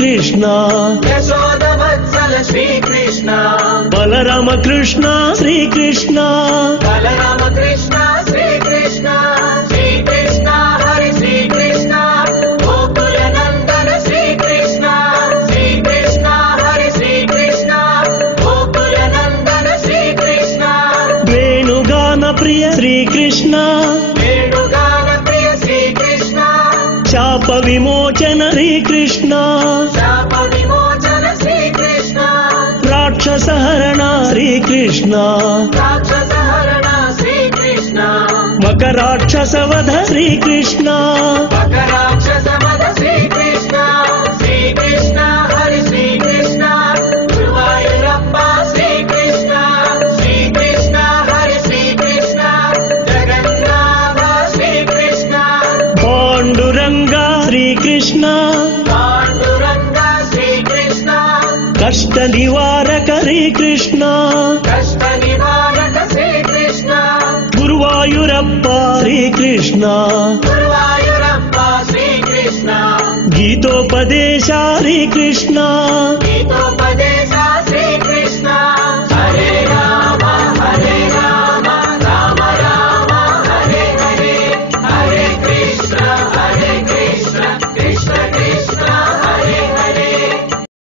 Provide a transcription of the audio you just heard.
శ్రీకృష్ణ యశోదవత్సల శ్రీకృష్ణ బలరామకృష్ణ శ్రీకృష్ణ బలరామకృష్ణ శ్రీకృష్ణ శ్రీకృష్ణ హరి శ్రీకృష్ణ గోకుల నందన శ్రీకృష్ణ శ్రీకృష్ణ హరి శ్రీకృష్ణ గోకుల నందన శ్రీకృష్ణ వేణుగాన ప్రియ శ్రీకృష్ణ వేణుగాన ప్రియ శ్రీకృష్ణ శాప విమోచన శ్రీకృష్ణ శాప విమోచన శ్రీకృష్ణ రాక్షసహరణ శ్రీకృష్ణ రాక్షసహరణ శ్రీకృష్ణ మకరాక్షసవధ శ్రీకృష్ణ మకరాక్షసవధ శ్రీకృష్ణ శ్రీకృష్ణ హరి శ్రీకృష్ణ గురువాయూరప్ప శ్రీకృష్ణ శ్రీకృష్ణ హరి శ్రీకృష్ణ జగన్నాథ శ్రీకృష్ణ పాండురంగ శ్రీకృష్ణ పాండురంగ శ్రీకృష్ణ కష్ట నివారక శ్రీకృష్ణ కష్ట నివారక శ్రీకృష్ణ గురువాయూరప్ప శ్రీకృష్ణ గురువాయూరప్ప శ్రీకృష్ణ గీతోపదేశ శ్రీకృష్ణ